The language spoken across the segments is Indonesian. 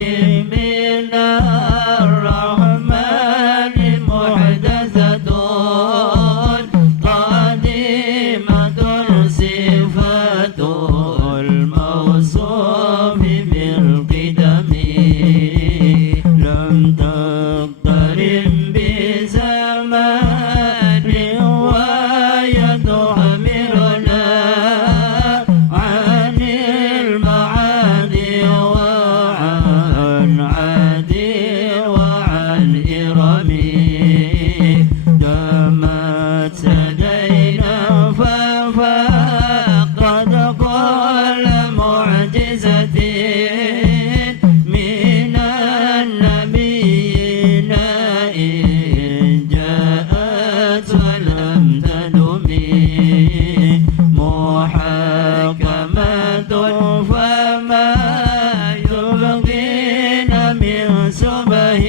من الرحمن محدثة قديمة صفة الموصوف بالقدم لم تقترن بزمان وهي تحملنا عن المعادي وعن عادي وعن إرمي دامت سدينا ففقد كل معجزة من النبيين إن جاءت ولم تنمي محكمة فما يبغين من سبه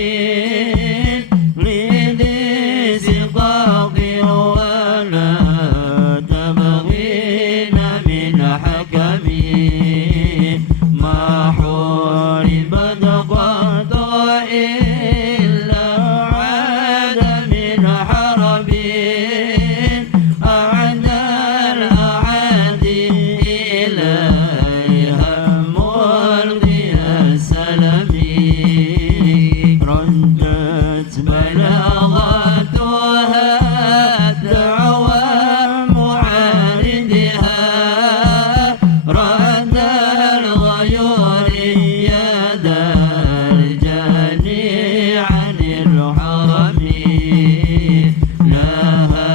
لذي سقاق ولا تبغين من حكم ما حرمت قضاء إلا عاد من حرب أعدى الأعادي إليها مرضي السلم ردت بلاغتها دعوى معاندها رد الغيور يد الجاني عن الحرم لها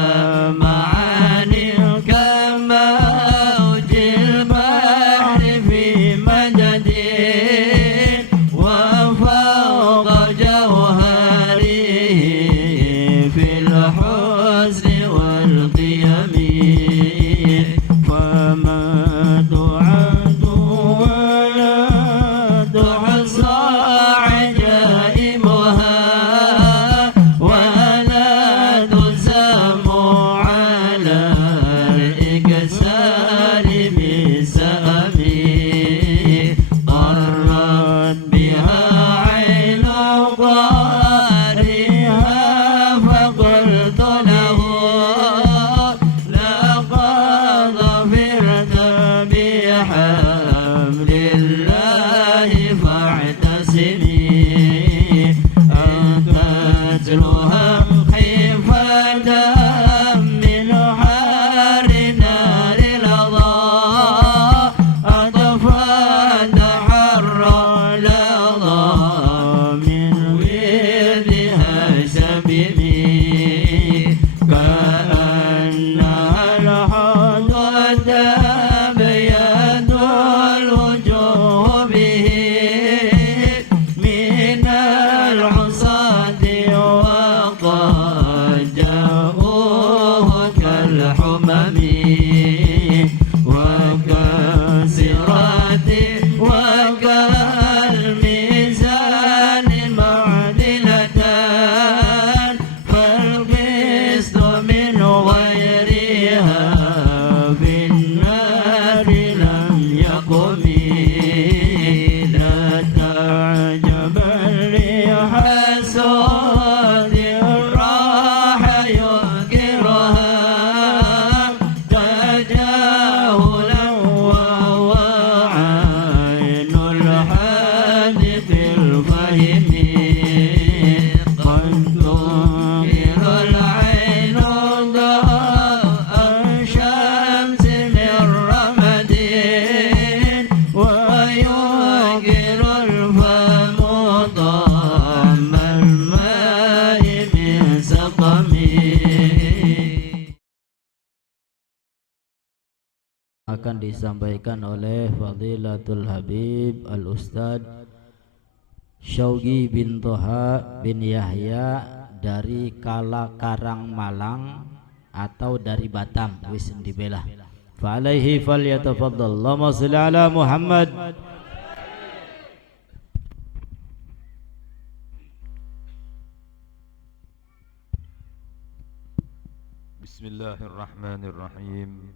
معاني كموج البحر في مدد وفوق جوهره في الحسن والقيم فما تعد ولا تحصى عجائبها ولا تسام على الإكسار بسأم قرت بها عين قارئها فقلت له لقد ظفرت بحبل الله فاعتصمي أتتلها حفاة من حار نار لظى أطفأت حر لظى من وردها شبمي كأنها الحوض تبيض الوجوه به من العصاة وقد جاءوه كالحمم وكالصراط وكالميزان معدلتان فالقسط من غيرها في النار لم يقم لا تعجبا لحسود الراح ينكرها تجاهلا وهو عين الحادث الفهم قد تنكر العين ضوء الشمس من رمد وينكر الفم طعم الماء من سقم akan disampaikan oleh Fadilatul Habib Al-Ustad Syaugi bin Toha bin Yahya dari Kala Karang Malang atau dari Batam wis dibelah. Fa alaihi falyatafaddal. Allahumma shalli ala Muhammad. Bismillahirrahmanirrahim.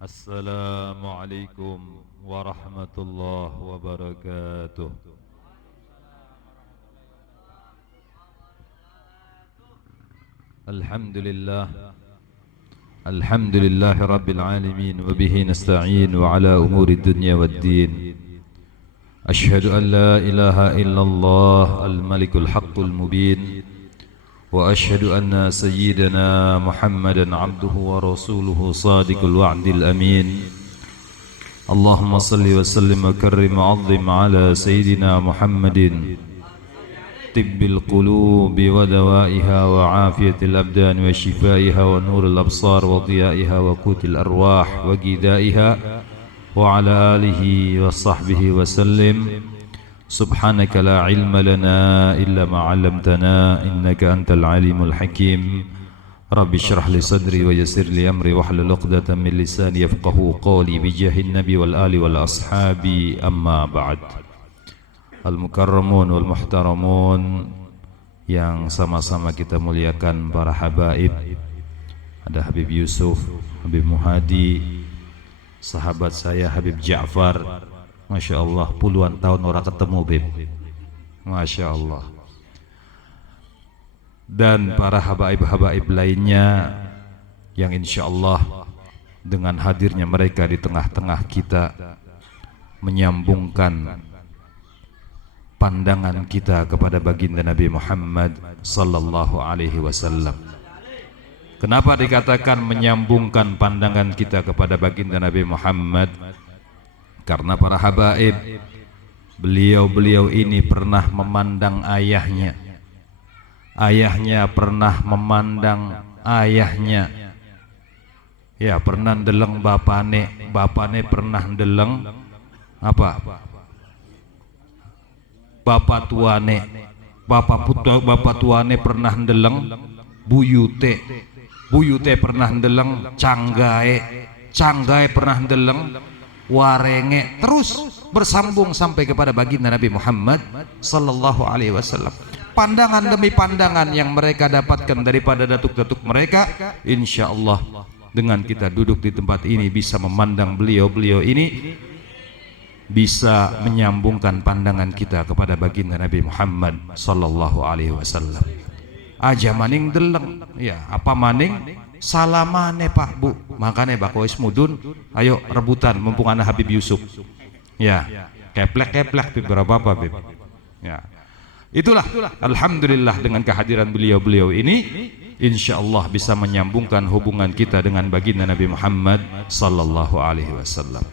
Assalamualaikum warahmatullahi wabarakatuh. الحمد لله الحمد لله رب العالمين وبه نستعين وعلى أمور الدنيا والدين أشهد أن لا إله إلا الله الملك الحق المبين وأشهد أن سيدنا محمدا عبده ورسوله صادق الوعد الأمين اللهم صل وسلم وكرم وعظم على سيدنا محمد طب القلوب ودوائها وعافية الأبدان وشفائها ونور الأبصار وضيائها وقوت الأرواح وغذائها وعلى آله وصحبه وسلم سبحانك لا علم لنا إلا ما علمتنا إنك أنت العليم الحكيم رب اشرح لي صدري ويسر لي أمري واحلل عقدة من لساني يفقهوا قولي بجاه النبي والآل والأصحاب أما بعد. Al-mukarramun wal muhtaramun yang sama-sama kita muliakan, para habaib. Ada Habib Yusuf, Habib Muhadi, sahabat saya Habib Ja'far. Masya Allah, puluhan tahun orang ketemu, Bib. Masya Allah. Dan para habaib-habaib lainnya yang insya Allah dengan hadirnya mereka di tengah-tengah kita menyambungkan pandangan kita kepada baginda Nabi Muhammad sallallahu alaihi wasallam. Kenapa dikatakan menyambungkan pandangan kita kepada baginda Nabi Muhammad? Karena para habaib, beliau-beliau ini pernah memandang ayahnya. Ayahnya pernah memandang ayahnya. Ya, pernah ndeleng bapane, bapane pernah ndeleng apa? Bapak tuane pernah ndeleng buyute, buyute pernah ndeleng canggae pernah ndeleng warenge, terus bersambung sampai kepada baginda Nabi Muhammad sallallahu alaihi wasallam. Pandangan demi pandangan yang mereka dapatkan daripada datuk-datuk mereka, insya Allah dengan kita duduk di tempat ini bisa memandang beliau-beliau ini, bisa menyambungkan pandangan kita kepada baginda Nabi Muhammad sallallahu alaihi wasallam. Aja maning deleng, ya apa maning salamane Pak Bu, makane Pak wis mudun, ayo rebutan mumpung ana Habib Yusuf. Ya, keplek-keplek beberapa apa Bib. Ya. Itulah alhamdulillah dengan kehadiran beliau-beliau ini insyaallah bisa menyambungkan hubungan kita dengan baginda Nabi Muhammad sallallahu alaihi wasallam.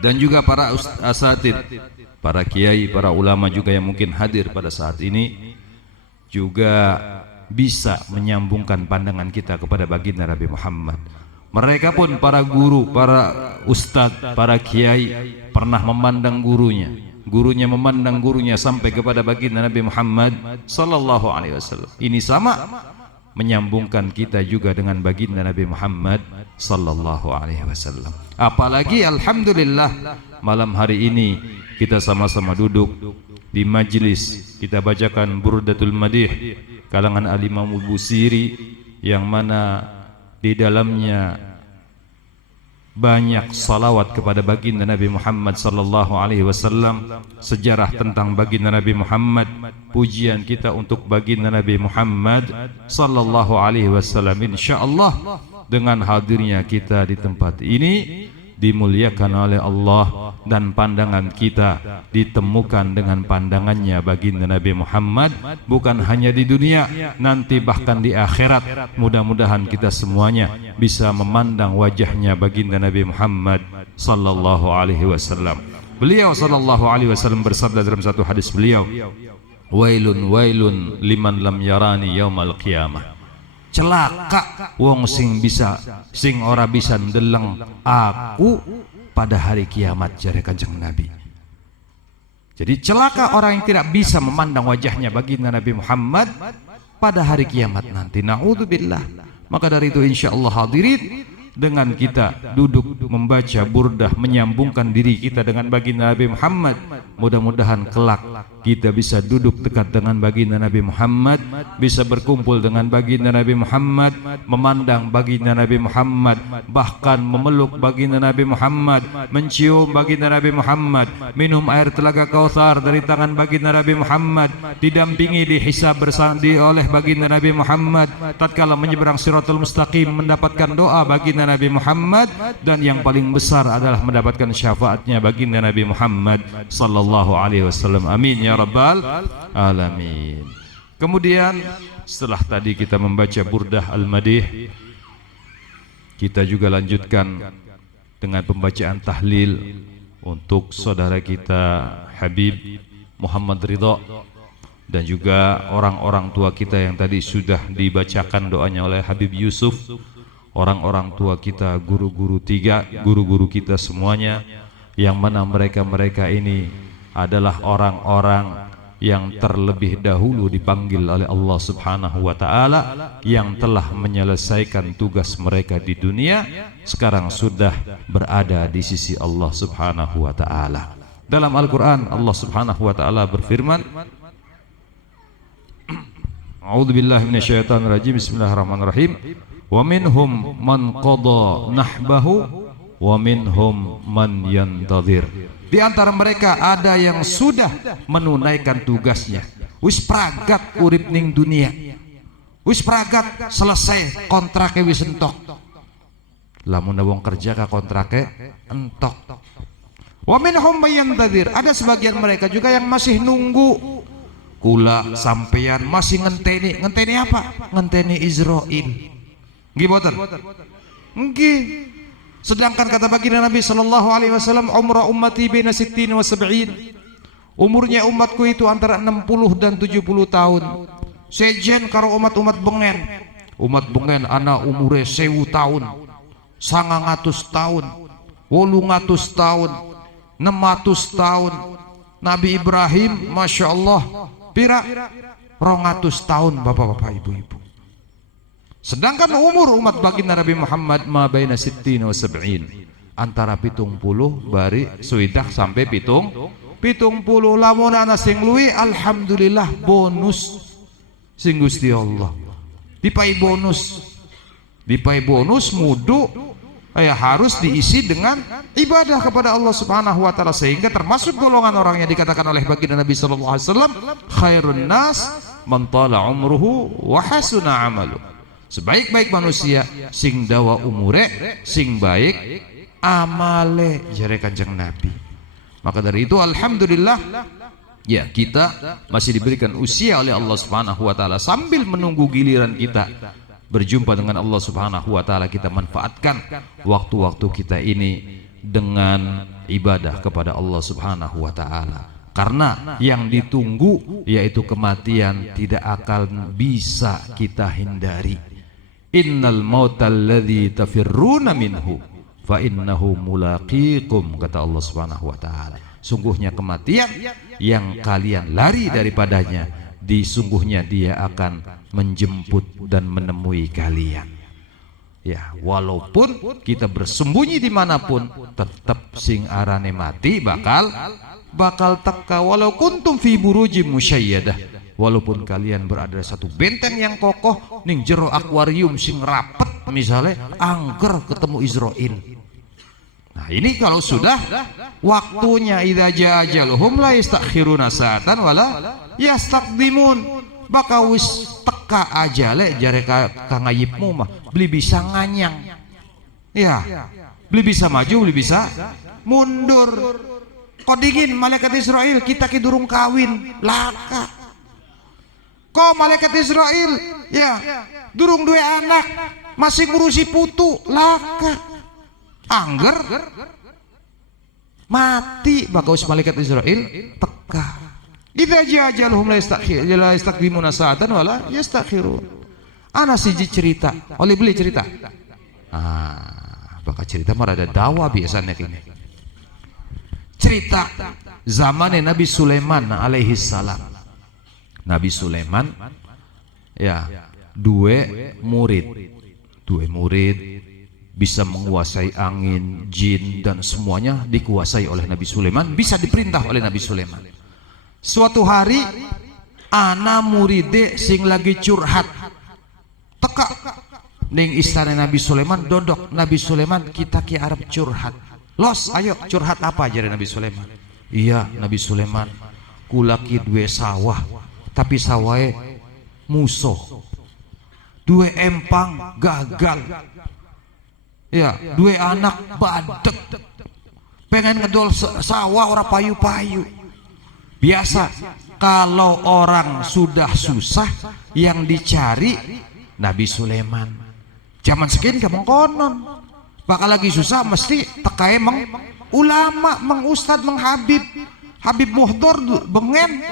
Dan juga para asatid, para kiai, para ulama juga yang mungkin hadir pada saat ini juga bisa menyambungkan pandangan kita kepada baginda Nabi Muhammad. Mereka pun para guru, para ustadz, para kiai pernah memandang gurunya, gurunya memandang gurunya sampai kepada baginda Nabi Muhammad sallallahu alaihi wasallam. Ini sama menyambungkan kita juga dengan baginda Nabi Muhammad sallallahu alaihi wasallam. Apalagi alhamdulillah malam hari ini kita sama-sama duduk di majlis, kita bacakan Burdatul Madih kalangan Al-Imam Al-Busiri yang mana di dalamnya banyak salawat kepada baginda Nabi Muhammad sallallahu alaihi wasallam, sejarah tentang baginda Nabi Muhammad, pujian kita untuk baginda Nabi Muhammad sallallahu alaihi wasallam. Insyaallah dengan hadirnya kita di tempat ini dimuliakan oleh Allah dan pandangan kita ditemukan dengan pandangannya baginda Nabi Muhammad, bukan hanya di dunia, nanti bahkan di akhirat. Mudah-mudahan kita semuanya bisa memandang wajahnya baginda Nabi Muhammad sallallahu alaihi wasallam. Beliau sallallahu alaihi wasallam bersabda dalam satu hadis beliau, wailun wailun liman lam yarani yaumal qiyamah. Celaka wong sing ora bisa ndeleng aku pada hari kiamat, jare Kanjeng Nabi. Jadi celaka orang yang tidak bisa memandang wajahnya baginda Nabi Muhammad pada hari kiamat nanti. Naudzubillah. Maka dari itu insyaallah hadirin, dengan kita duduk membaca burdah, menyambungkan diri kita dengan baginda Nabi Muhammad, mudah-mudahan kelak kita bisa duduk dekat dengan baginda Nabi Muhammad, bisa berkumpul dengan baginda Nabi Muhammad, memandang baginda Nabi Muhammad, bahkan memeluk baginda Nabi Muhammad, mencium baginda Nabi Muhammad, minum air telaga Kautsar dari tangan baginda Nabi Muhammad, didampingi dihisab oleh baginda Nabi Muhammad, tatkala menyeberang Shiratal Mustaqim mendapatkan doa baginda Nabi Muhammad, dan yang paling besar adalah mendapatkan syafaatnya baginda Nabi Muhammad sallallahu alaihi wasallam. Amin ya rabbal alamin. Kemudian setelah tadi kita membaca Burdah Al-Madih, kita juga lanjutkan dengan pembacaan tahlil untuk saudara kita Habib Muhammad Ridha, dan juga orang-orang tua kita yang tadi sudah dibacakan doanya oleh Habib Yusuf, orang-orang tua kita, guru-guru kita semuanya, yang mana mereka ini adalah orang-orang yang terlebih dahulu dipanggil oleh Allah Subhanahu wa taala, yang telah menyelesaikan tugas mereka di dunia, sekarang sudah berada di sisi Allah Subhanahu wa taala. Dalam Al-Qur'an Allah Subhanahu wa taala berfirman, A'udzubillahi minasyaitonirrajim, bismillahirrahmanirrahim. Wa minhum man qada nahbahu wa minhum man yantadhir. Di antara mereka ada yang sudah menunaikan tugasnya, wis pragat urip ning dunia, wis pragat selesai kontraknya wis entok. Lamun wong kerja ka kontraknya entok. Wa minhum man yantadhir, ada sebagian mereka juga yang masih nunggu. Kula sampeyan masih ngenteni apa? Ngenteni Israil. Nggih boten? Nggih. Sedangkan kata baginda Nabi sallallahu alaihi wasallam, umra ummati baina 60 wa 70. Umurnya umatku itu antara 60 dan 70 tahun. Sejen karo umat-umat bengen. Umat bengen ana umure 1000 tahun, 900 tahun, 800 tahun, 600 tahun. Nabi Ibrahim Masya Allah pira 200 tahun, bapak-bapak, ibu-ibu. Sedangkan umur umat baginda Nabi Muhammad ma baina 60 wa 70, antara 70 bari suidak sampai 70. Lamun ana sing luwi alhamdulillah bonus sing Gusti Allah. Dipai bonus mudu harus diisi dengan ibadah kepada Allah Subhanahu wa taala, sehingga termasuk golongan orang yang dikatakan oleh baginda Nabi sallallahu alaihi wasallam, khairun nas man tala umruhu wa hasuna amalu. Sebaik-baik manusia sing dawa umure, sing baik amale, jare Kanjeng Nabi. Maka dari itu alhamdulillah ya, kita masih diberikan usia oleh Allah Subhanahu wa taala. Sambil menunggu giliran kita berjumpa dengan Allah Subhanahu wa taala, kita manfaatkan waktu-waktu kita ini dengan ibadah kepada Allah Subhanahu wa taala. Karena yang ditunggu yaitu kematian tidak akan bisa kita hindari. Innal mautal ladzi tafirruna minhu fa innahu mulaqikum, kata Allah Subhanahu wa taala. Sungguhnya kematian yang kalian lari daripadanya, disungguhnya dia akan menjemput dan menemui kalian. Ya, walaupun kita bersembunyi dimanapun, tetap sing arane mati bakal teka. Walau kuntum fi burujim musyayyadah, walaupun kalian berada di satu benteng yang kokoh ning jero akuarium sing rapet, misalnya angger ketemu Israil. Nah, ini kalau sudah waktunya, idza jaa ajaluhum la yastakhiruna sa'atan wala yastaqdimun, bakal wis teka ajale jare Kang Ayibmu mah beli bisa nganyang. Ya, beli bisa maju, beli bisa mundur. Kok dingin malaikat Israel, kita ki durung kawin, laka. Kok malaikat Israel ya durung duwe anak, masih ngurusi putu, laka. Angger mati bakal malaikat Israel teka. Idza jaa ajaluhum la yastaqdimuna sa'atan wala yastakhirun. Ana siji cerita, oleh beli cerita. Bakal cerita mah ada dawa biasanya kini. Cerita zaman Nabi Sulaiman alaihi salam. Nabi Sulaiman ya dua murid bisa menguasai angin, jin, dan semuanya dikuasai oleh Nabi Sulaiman, bisa diperintah oleh Nabi Sulaiman. Suatu hari ana muride sing lagi curhat teka ning istana Nabi Sulaiman, dodok Nabi Sulaiman, kita ki arep curhat. Los, ayo curhat apa aja Nabi Sulaiman? Iya Nabi Sulaiman, kula ki duwe sawah tapi sawahe musuh. Duwe empang gagal. Ya, duwe anak badek. Pengen ngedol sawah ora payu-payu. Biasa kalau orang sudah susah yang dicari Nabi Sulaiman. Zaman sekian gak mengkonon. Bakal lagi susah mesti tekai ulama, ustad, habib. Habib Muhdor bengen.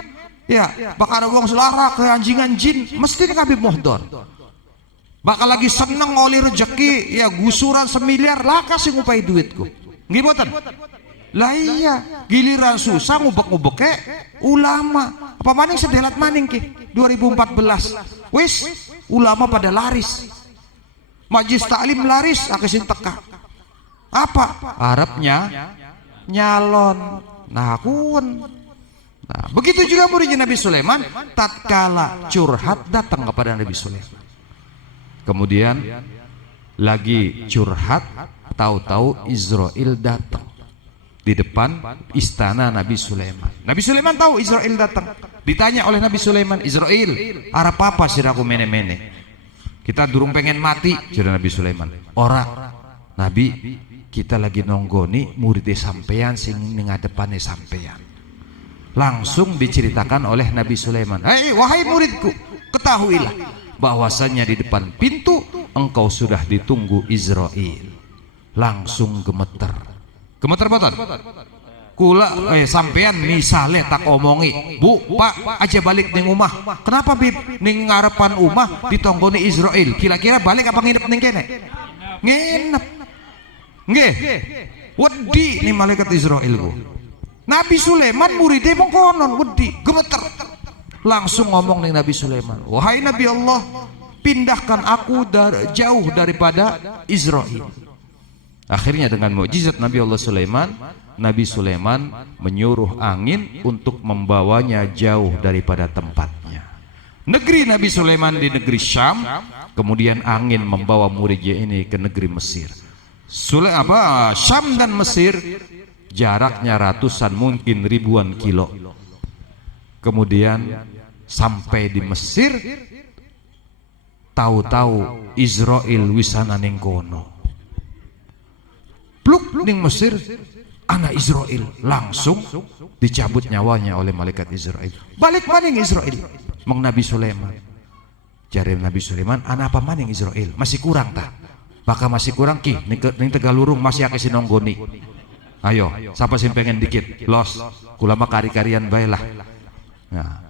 Ya, bakal ada wong selara ke anjingan jin mesti Habib Muhdor. Bakal lagi seneng oleh rezeki, ya gusuran semiliar lah kasih ngupai duitku. Nggih mboten? Lah iya, giliran susah ngubek-ngubeke ulama. Apa maning sedelat maning ki 2014. Wis ulama pada laris. Majlis taklim laris akesin teka. Apa? Arabnya nyalon. Nah, kun. Nah, begitu juga muridnya Nabi Sulaiman tatkala curhat datang kepada Nabi Sulaiman. Kemudian lagi curhat, tahu-tahu Israel datang di depan istana Nabi Sulaiman. Nabi Sulaiman tahu Israel datang. Ditanya oleh Nabi Sulaiman, Israel, arep apa siraku mene-mene? Kita durung pengen mati, jare Nabi Sulaiman. Ora, Nabi, kita lagi nonggoni murid sampean sing ning ngadepane sampean. Langsung diceritakan oleh Nabi Sulaiman. Hei wahai muridku, ketahuilah bahwasanya di depan pintu engkau sudah ditunggu Israel. Langsung gemeter. Gemeter boten? Kula sampean misalnya tak omongi, Bu, Pak, aja balik ning omah. Kenapa Bib? Ning ngarepan omah ditonggoni Israel. Kira-kira balik apa nginep ning kene? Nginep. Nggih. Wedi nih malaikat Israel ku. Nabi Sulaiman muridnya mengkonon wedi, gemeter. Langsung ngomong nih Nabi Sulaiman, wahai Nabi Allah, pindahkan aku jauh daripada Israel. Akhirnya dengan mukjizat Nabi Allah Sulaiman, Nabi Sulaiman menyuruh angin untuk membawanya jauh daripada tempatnya. Negeri Nabi Sulaiman di negeri Syam, kemudian angin membawa muridnya ini ke negeri Mesir. Syam dan Mesir jaraknya ratusan mungkin ribuan kilo. Kemudian sampai di Mesir, tahu-tahu Israel wisana ning kono. Pluk ning Mesir, anak Israel langsung dicabut nyawanya oleh malaikat Israel. Balik maning Israel, meng Nabi Sulaiman. Jare Nabi Sulaiman, anak apa maning Israel? Masih kurang tak? Baka masih kurang ki, ning Tegalurung masih akeh sinonggoni. Ayo, siapa sih pengen dikit? Los, kulama kari-karian baiklah. Nah.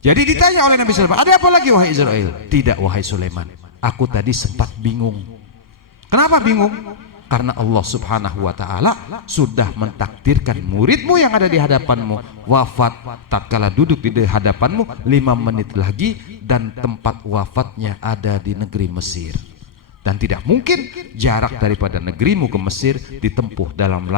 Jadi ditanya oleh Nabi Sulaiman, ada apa lagi wahai Israel? Tidak wahai Sulaiman, aku tadi sempat bingung. Kenapa bingung? Karena Allah Subhanahu wa Ta'ala sudah mentakdirkan muridmu yang ada di hadapanmu wafat tatkala duduk di hadapanmu 5 menit lagi, dan tempat wafatnya ada di negeri Mesir. Dan tidak mungkin jarak daripada negerimu ke Mesir ditempuh dalam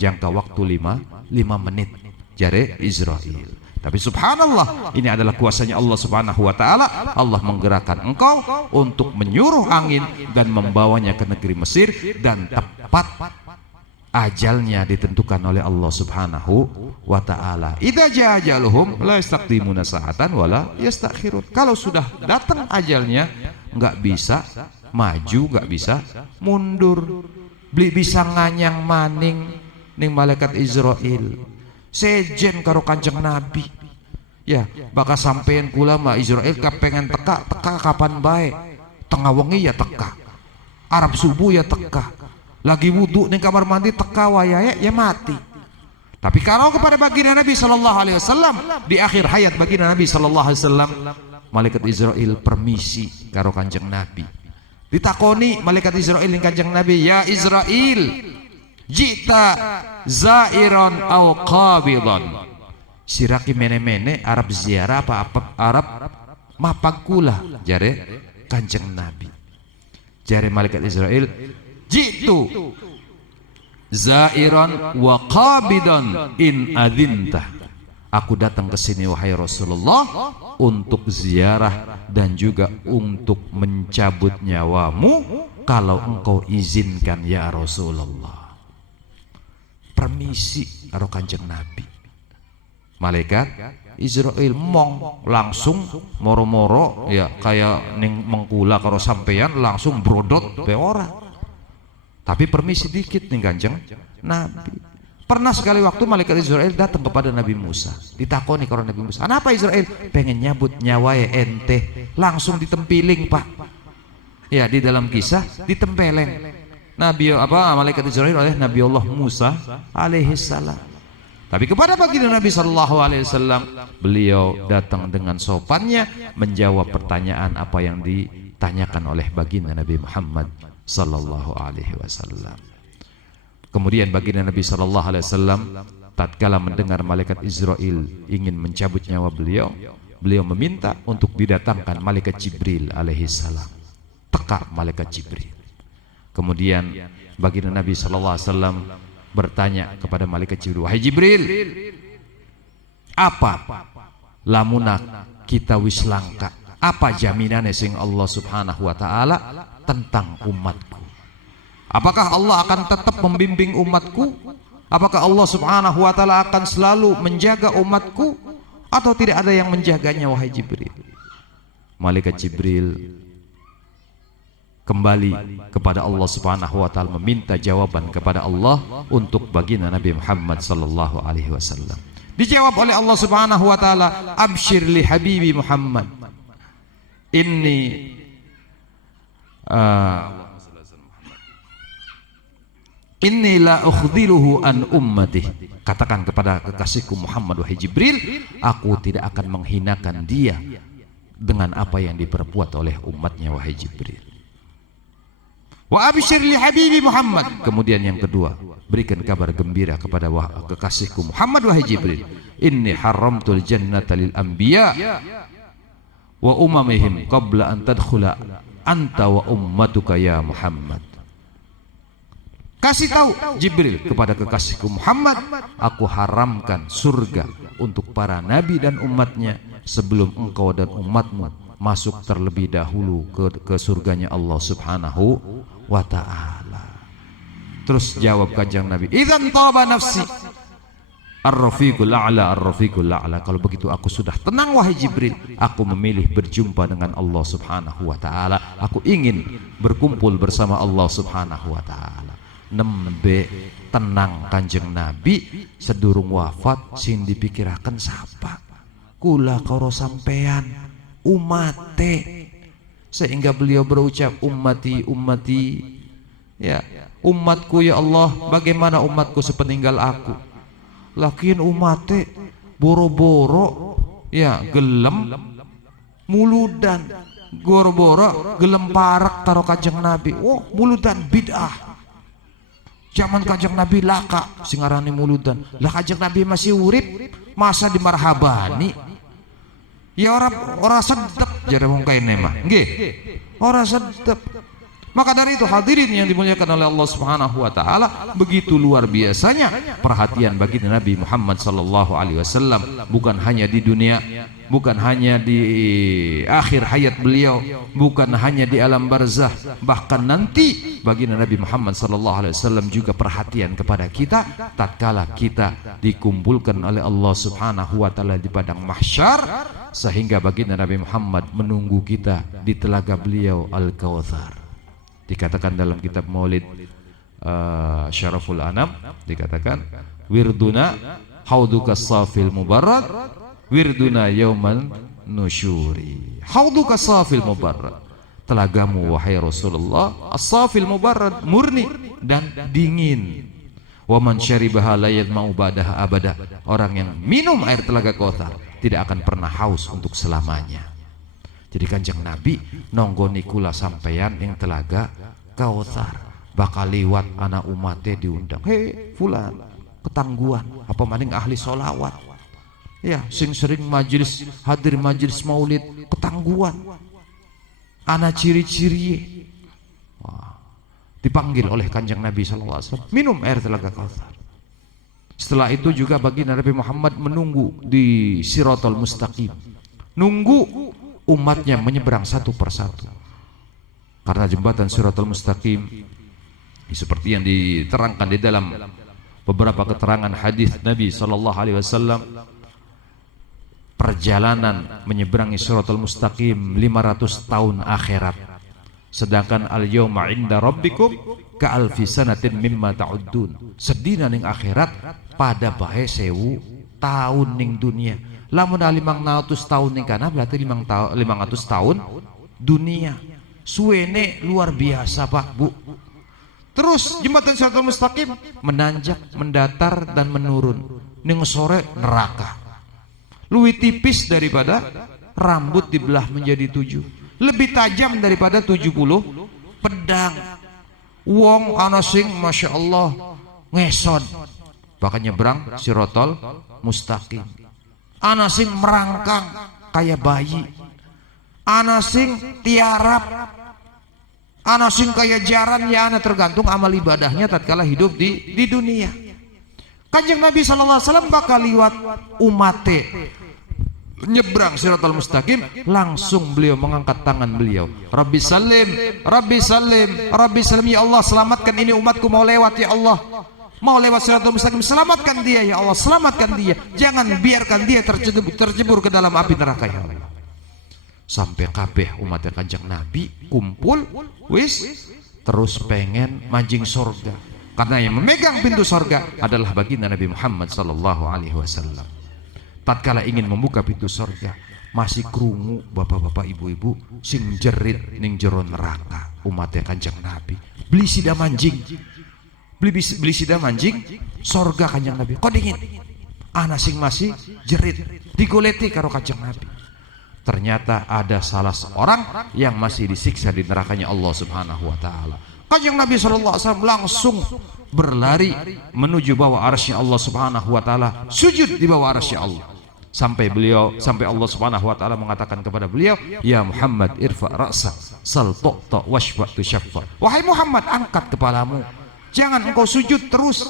jangka waktu 5 menit. Jare Israel. Tapi subhanallah, ini adalah kuasanya Allah Subhanahu wa Ta'ala. Allah menggerakkan engkau untuk menyuruh angin dan membawanya ke negeri Mesir, dan tepat ajalnya ditentukan oleh Allah Subhanahu wa Ta'ala. Idza jaa ajaluhum la yastaqdimuna sa'atan wala yastakhirun. Kalau sudah datang ajalnya, enggak bisa maju, enggak bisa mundur. Bisa nganyang maning ning malaikat Israel. Sejen karo Kanjeng Nabi. Ya, bakal sampean kula mah Israel kepengen teka kapan bae. Tengah wengi ya teka. Arab subuh ya teka. Lagi wudhu ning kamar mandi teka wayahe ya mati. Tapi kalau kepada baginda Nabi sallallahu alaihi wasallam di akhir hayat baginda Nabi sallallahu alaihi wasallam, malaikat Israel permisi karo Kanjeng Nabi. Ditakoni malaikat Israel ning Kanjeng Nabi, "Ya Israel, jita zairon au qabidan." Siraki mene-mene Arab ziarah apa Arab mapag kula, jare Kanjeng Nabi. Jare malaikat Israel, jitu zairon wa qabidan in adinta. Aku datang ke sini wahai Rasulullah untuk ziarah dan juga untuk mencabut nyawamu kalau engkau izinkan ya Rasulullah. Permisi karo Kanjeng Nabi. Malaikat Israel mong langsung moro-moro ya kayak ning mengkula karo sampeyan langsung brodot be ora. Tapi permisi dikit nih Kanjeng Nabi. Pernah sekali waktu malaikat Israel datang kepada Nabi Musa, ditakoni karo Nabi Musa, "Kenapa Israel pengen nyabut nyawae ente?" Langsung ditempiling, Pak. Ya, di dalam kisah ditempeleng. Malaikat Israel oleh Nabi Allah Musa alaihi salam. Tapi kepada baginda Nabi sallallahu alaihi wasallam, beliau datang dengan sopannya menjawab pertanyaan apa yang ditanyakan oleh baginda Nabi Muhammad sallallahu alaihi wasallam. Kemudian baginda Nabi sallallahu alaihi wasallam tatkala mendengar malaikat Israel ingin mencabut nyawa beliau, beliau meminta untuk didatangkan malaikat Jibril alaihi salam. Teka malaikat Jibril. Kemudian baginda Nabi sallallahu alaihi wasallam bertanya kepada malaikat Jibril, "Wahai Jibril, apa lamunak kita wis langka? Apa jaminannya sing Allah Subhanahu wa taala tentang umatku? Apakah Allah akan tetap membimbing umatku? Apakah Allah Subhanahu wa taala akan selalu menjaga umatku atau tidak ada yang menjaganya wahai Jibril?" Malaikat Jibril kembali kepada Allah Subhanahu wa taala meminta jawaban kepada Allah untuk baginda Nabi Muhammad sallallahu alaihi wasallam. Dijawab oleh Allah Subhanahu wa taala, "Absyir li habibi Muhammad. Inni la ukhdiluhu an ummati." Katakan kepada kekasihku Muhammad wahai Jibril, aku tidak akan menghinakan dia dengan apa yang diperbuat oleh umatnya wahai Jibril. Wa absyir li habibi Muhammad. Kemudian yang kedua, berikan kabar gembira kepada kekasihku Muhammad wahai Jibril. Inni haramtul jannata lil anbiya wa umamihim qabla an tadkhula anta wa ummatuka ya Muhammad. Kasih tahu Jibril kepada kekasihku Muhammad, aku haramkan surga untuk para nabi dan umatnya sebelum engkau dan umatmu masuk terlebih dahulu ke surganya Allah Subhanahu wa ta'ala. Terus jawab Kanjeng Nabi, "Idzan taba nafsi ar-rafiqul a'la, ar-rafiqul a'la." Kalau begitu aku sudah tenang wahai Jibril, aku memilih berjumpa dengan Allah Subhanahu wa ta'ala. Aku ingin berkumpul bersama Allah Subhanahu wa ta'ala. Nembe tenang Kanjeng Nabi sedurung wafat sing dipikirakan sapa? Kula karo sampean umate, sehingga beliau berucap ummati ummati, ya umatku ya Allah, bagaimana umatku sepeninggal aku? Lakin umate boro-boro ya gelem muludan, boro-boro gelem parak karo Kanjeng Nabi. Oh, muludan bid'ah. Zaman Kanjeng Nabi laka singarani muludan. Lah Kanjeng Nabi masih urip, masa dimarhabani? Ya ora sedep jare wong kaene mah. Nggih. Ora sedep. Maka dari itu hadirin yang dimuliakan oleh Allah Subhanahu wa taala, begitu luar biasanya perhatian bagi Nabi Muhammad sallallahu alaihi wasallam, bukan hanya di dunia, bukan hanya di akhir hayat beliau, bukan hanya di alam barzah, bahkan nanti baginda Nabi Muhammad sallallahu alaihi wasallam juga perhatian kepada kita tatkala kita dikumpulkan oleh Allah Subhanahu wa taala di padang mahsyar, sehingga baginda Nabi Muhammad menunggu kita di telaga beliau Al-Kautsar. Dikatakan dalam kitab Maulid Syaraful Anam, dikatakan wirduna hauduka safil mubarrad wirduna yauman nusyuri. Hauduka safil mubarrad, telagamu wahai Rasulullah as-safil mubarrad, murni dan dingin. Wa man syaribaha la yadma'u ba'daha abada, orang yang minum air telaga Kautsar tidak akan pernah haus untuk selamanya. Jadi Kanjeng Nabi nonggoni kula sampeyan yang telaga Kautsar, bakal liwat anak umatnya diundang, "Hei fulan, ketangguhan apa maning ahli solawat, ya sing sering majelis hadir majelis maulid, ketangguhan anak ciri-ciri." Wah, dipanggil oleh Kanjeng Nabi sallallahu alaihi wasallam minum air telaga Kautsar. Setelah itu juga baginda Nabi Muhammad menunggu di Siratal Mustaqim, nunggu umatnya menyeberang satu persatu. Karena jembatan Siratal Mustaqim seperti yang diterangkan di dalam beberapa keterangan hadis Nabi sallallahu alaihi wasallam, perjalanan menyeberangi Siratal Mustaqim 500 tahun akhirat. Sedangkan al-yauma 'inda rabbikum ka alfi sanatin mimma ta'uddun. Sedina ning akhirat pada bae 1000 tahun ning dunia. Lamun 500 tahun ning kana berarti 500 tahun dunia. Suwene luar biasa Pak Bu. Terus jembatan Siratal Mustaqim menanjak, mendatar dan menurun. Ning sore neraka. Luwih tipis daripada rambut dibelah menjadi 7. Lebih tajam daripada 70 pedang. Wong ana sing Masya Allah ngesot bahkan nyebrang Siratal Mustaqim. Ana sing merangkang kayak bayi. Ana sing tiarap, ana sing kayak jaran, ya ana tergantung amal ibadahnya tatkala hidup di dunia. Kanjeng Nabi sallallahu alaihi wasallam bakal liwat umate nyebrang Siratal Mustaqim, langsung beliau mengangkat tangan beliau, Rabbi salim, Rabbi salim, Rabbi salim, ya Allah selamatkan ini umatku mau lewat ya Allah, mau lewat Siratal Mustaqim, selamatkan dia ya Allah, selamatkan dia, jangan biarkan dia tercebur ke dalam api neraka ya Allah. Sampai kabeh umatnya Kanjeng Nabi kumpul wis terus pengen manjing sorga, karena yang memegang pintu sorga adalah baginda Nabi Muhammad sallallahu alaihi wasallam. Tatkala ingin membuka pintu sorga, masih krungu bapak-bapak ibu-ibu sing jerit ning jero neraka umatnya Kanjeng Nabi. Beli sida manjing, beli sida manjing sorga Kanjeng Nabi. Kok dingin? Ana sing masih jerit digoleti karo Kanjeng Nabi. Ternyata ada salah seorang yang masih disiksa di nerakanya Allah Subhanahu wa taala. Kanjeng Nabi sallallahu alaihi wasallam langsung berlari menuju bawah arsy Allah Subhanahu wa taala, sujud di bawah arsy Allah. Sampai Allah Subhanahu wa taala mengatakan kepada beliau, "Ya Muhammad, irfa ra'sa, sal tu'ta washfa tushaffa." Wahai Muhammad, angkat kepalamu. Jangan engkau sujud terus.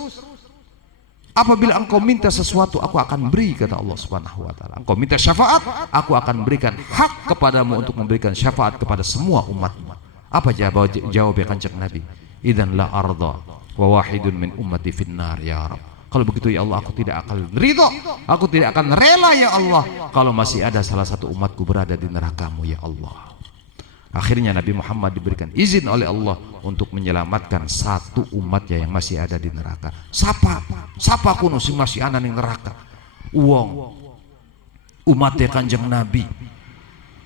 Apabila engkau minta sesuatu, aku akan beri, kata Allah Subhanahu wa taala. Engkau minta syafaat, aku akan berikan hak kepadamu untuk memberikan syafaat kepada semua umatmu. Apa jawab Kanjeng Nabi? Idzan la arda wa wahidun min ummati finnar ya Rabb. Kalau begitu ya Allah, aku tidak akan ridha, aku tidak akan rela ya Allah kalau masih ada salah satu umatku berada di neraka-Mu ya Allah. Akhirnya Nabi Muhammad diberikan izin oleh Allah untuk menyelamatkan satu umatnya yang masih ada di neraka. Siapa kuno sing masih ana ning neraka? Wong umatnya Kanjeng Nabi.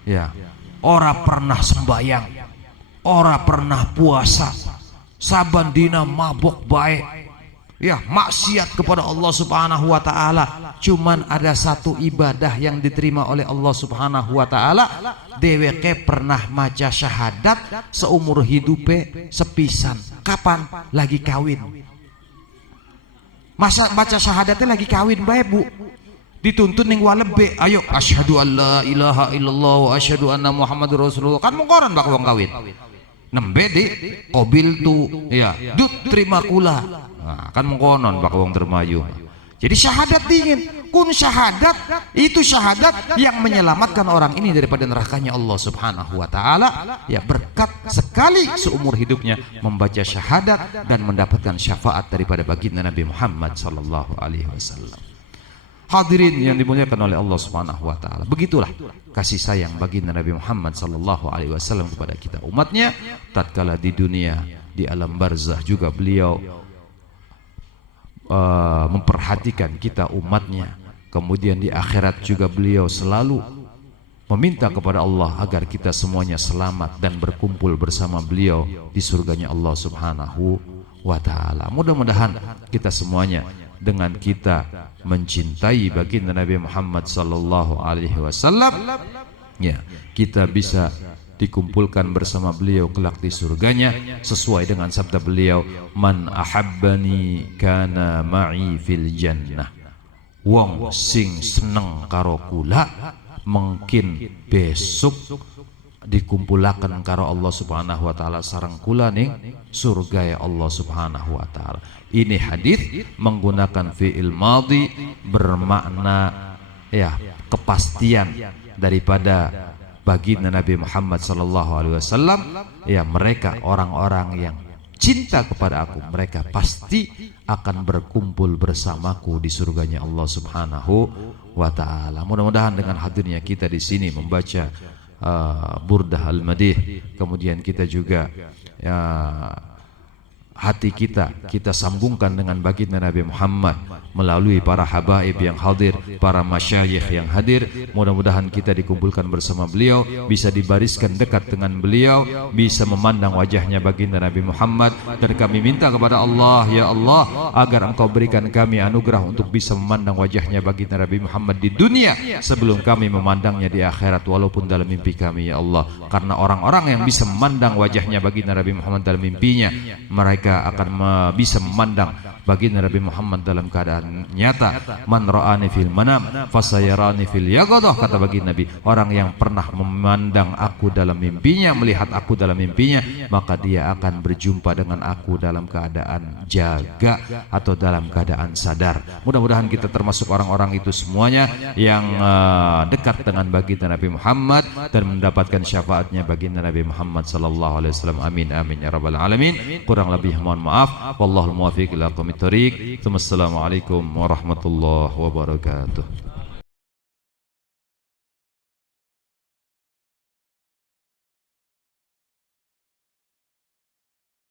Ya, ora pernah sembayang, ora pernah puasa, saban dina mabok baik. Ya, maksiat kepada Allah Subhanahu wa taala. Cuman ada satu ibadah yang diterima oleh Allah Subhanahu wa taala, dheweke pernah maca syahadat seumur hidupe sepisan. Kapan? Lagi kawin. Masa baca syahadatnya lagi kawin bae, Bu. Dituntun ning walebe, ayo asyhadu alla ilaha illallah wa asyhadu anna muhammadur rasulullah. Kan mungkoran bak wong kawin. Nembe di qabil tu ya, dut terima kula. Nah, kan mengkonon bak wong dermayu. Jadi syahadat dingin, kun syahadat itu syahadat yang menyelamatkan orang ini daripada nerakanya Allah Subhanahu wa taala. Ya, berkat sekali seumur hidupnya membaca syahadat dan mendapatkan syafaat daripada baginda Nabi Muhammad sallallahu alaihi wasallam. Hadirin yang dimuliakan oleh Allah Subhanahu wa taala. Begitulah kasih sayang baginda Nabi Muhammad sallallahu alaihi wasallam kepada kita umatnya. Tatkala di dunia, di alam barzah juga beliau memperhatikan kita umatnya. Kemudian di akhirat juga beliau selalu meminta kepada Allah agar kita semuanya selamat dan berkumpul bersama beliau di surganya Allah Subhanahu wa taala. Mudah-mudahan kita semuanya dengan kita mencintai baginda Nabi Muhammad sallallahu alaihi wasallam, ya, kita bisa dikumpulkan bersama beliau kelak di surganya sesuai dengan sabda beliau, man ahabbani kana ma'i fil jannah. Wong sing seneng karo kula mungkin besok dikumpulakan karo Allah Subhanahu wa taala sareng kula ning surga ya Allah Subhanahu wa taala. Ini hadis menggunakan fi'il madhi bermakna ya kepastian daripada baginda Nabi Muhammad sallallahu alaihi wasallam, ya mereka orang-orang yang cinta kepada aku, mereka pasti akan berkumpul bersamaku di surganya Allah Subhanahu wa taala. Mudah-mudahan dengan hadirnya kita di sini membaca Burdah Al-Madih, kemudian kita juga ya, hati kita sambungkan dengan baginda Nabi Muhammad melalui para habaib yang hadir, para masyayikh yang hadir. Mudah-mudahan kita dikumpulkan bersama beliau, bisa dibariskan dekat dengan beliau, bisa memandang wajahnya baginda Nabi Muhammad. Dan kami minta kepada Allah, ya Allah, agar Engkau berikan kami anugerah untuk bisa memandang wajahnya baginda Nabi Muhammad di dunia sebelum kami memandangnya di akhirat, walaupun dalam mimpi kami ya Allah. Karena orang-orang yang bisa memandang wajahnya baginda Nabi Muhammad dalam mimpinya, mereka akan bisa memandang baginda Nabi Muhammad dalam keadaan nyata. Man ra'ani fil manam fasayarani fil yaqadah, kata baginda Nabi, orang yang pernah memandang aku dalam mimpinya, melihat aku dalam mimpinya, maka dia akan berjumpa dengan aku dalam keadaan jaga atau dalam keadaan sadar. Mudah-mudahan kita termasuk orang-orang itu semuanya yang dekat dengan baginda Nabi Muhammad dan mendapatkan syafaatnya baginda Nabi Muhammad sallallahu alaihi wasallam. Amin amin ya rabbal alamin. Kurang lebih mohon maaf. Wallahul muwaffiq ila aqwamit thoriq. Assalamualaikum warahmatullahi wabarakatuh.